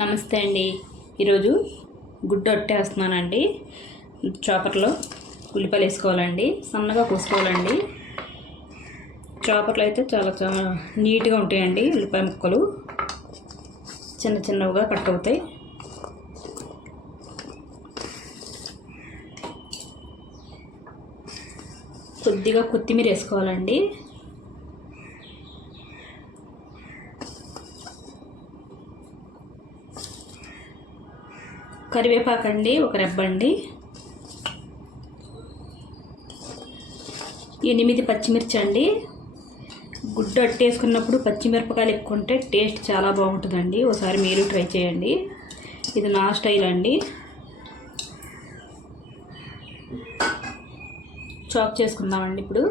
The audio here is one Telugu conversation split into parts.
నమస్తే అండి. ఈరోజు గుడ్డు వట్టేస్తున్నానండి. చాపర్లో ఉల్లిపాయలు వేసుకోవాలండి, సన్నగా కోసుకోవాలండి. చాపర్లు అయితే చాలా నీట్గా ఉంటాయండి. ఉల్లిపాయ ముక్కలు చిన్న చిన్నవిగా కట్ అవుతాయి. కొద్దిగా కొత్తిమీర వేసుకోవాలండి. కరివేపాకండి, ఒక రెబ్బండి, 8 పచ్చిమిర్చి అండి. గుడ్డు అట్టేసుకున్నప్పుడు పచ్చిమిరపకాయలు ఎక్కువ ఉంటే టేస్ట్ చాలా బాగుంటుందండి. ఒకసారి మీరు ట్రై చేయండి. ఇది నా స్టైల్ అండి. చాప్ చేసుకుందామండి. ఇప్పుడు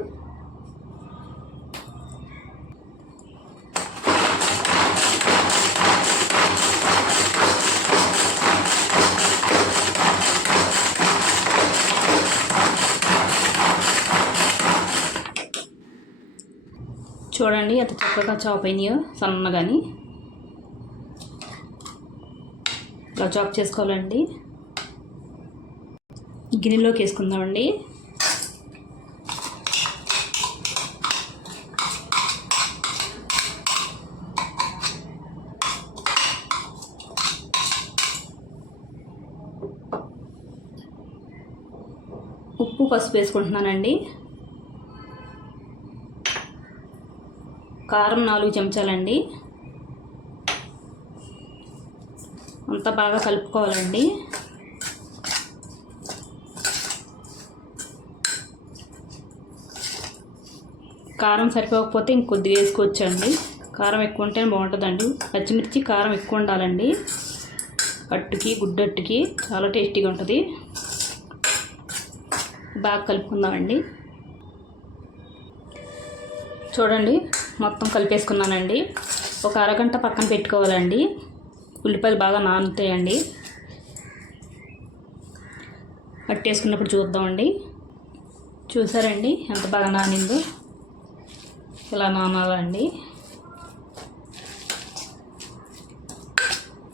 చూడండి ఎంత చక్కగా చాప్ అయినాయో. సన్నగాని ఇలా చాప్ చేసుకోవాలండి. గిన్నెలోకి వేసుకుందామండి. ఉప్పు పసుపు వేసుకుంటున్నానండి. కారం 4 చెంచాలండి. అంతా బాగా కలుపుకోవాలండి. కారం సరిపోకపోతే ఇంకొద్దిగా వేసుకోవచ్చండి. కారం ఎక్కువ ఉంటేనే బాగుంటుందండి. పచ్చిమిర్చి కారం ఎక్కువ ఉండాలండి. అట్టుకి గుడ్డట్టుకి చాలా టేస్టీగా ఉంటుంది. బాగా కలుపుకుందామండి. చూడండి మొత్తం కలిపేసుకున్నానండి. ఒక అరగంట పక్కన పెట్టుకోవాలండి. ఉల్లిపాయలు బాగా నానుతాయండి. పట్టేసుకున్నప్పుడు చూద్దామండి. చూసారండి ఎంత బాగా నానిందో. ఇలా నానాలండి.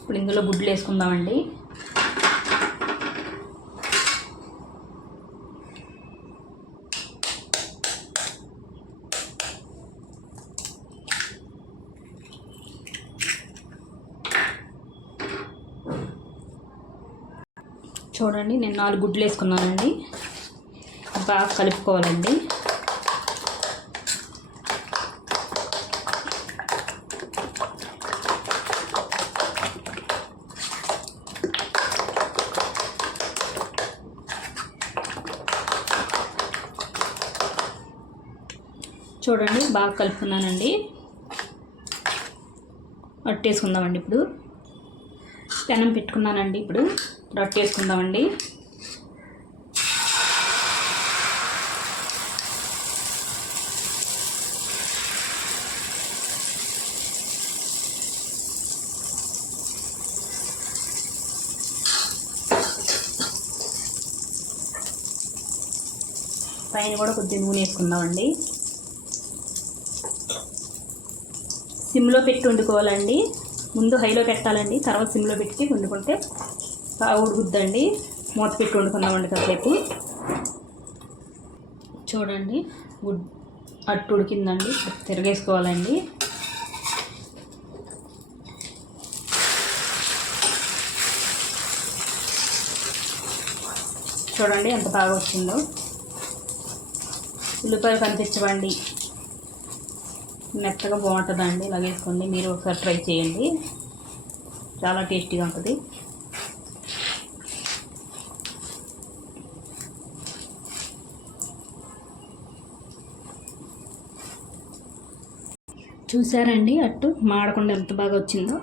ఇప్పుడు ఇందులో గుడ్లు వేసుకుందామండి. చూడండి నేను 4 గుడ్లు వేసుకున్నానండి. బాగా కలుపుకోవాలండి. చూడండి బాగా కలుపుకున్నానండి. అట్టేసుకుందామండి. ఇప్పుడు పెనం పెట్టుకున్నానండి. ఇప్పుడు రొట్టేసుకుందామండి. పైన కూడా కొద్దిగా నూనె వేసుకుందామండి. సిమ్లో పెట్టి వండుకోవాలండి. ముందు హైలో పెట్టాలండి, తర్వాత సిమ్లో పెట్టి వండుకుంటే బాగా ఉడుకుద్దండి. మూత పెట్టి వండుకుందామండి కాసేపు. చూడండి అట్టు ఉడికిందండి. తిరగేసుకోవాలండి. చూడండి ఎంత బాగా వచ్చిందో. ఉల్లిపాయలు కనిపించవండి, మెత్తగా బాగుంటుందండి. ఇలా వేసుకోండి. మీరు ఒకసారి ట్రై చేయండి. చాలా టేస్టీగా ఉంటుంది. చూసారండి అట్టు మాడకుండా ఎంత బాగా వచ్చిందో.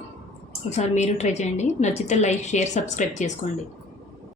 ఒకసారి మీరు ట్రై చేయండి. నచ్చితే లైక్, షేర్, సబ్స్క్రైబ్ చేసుకోండి.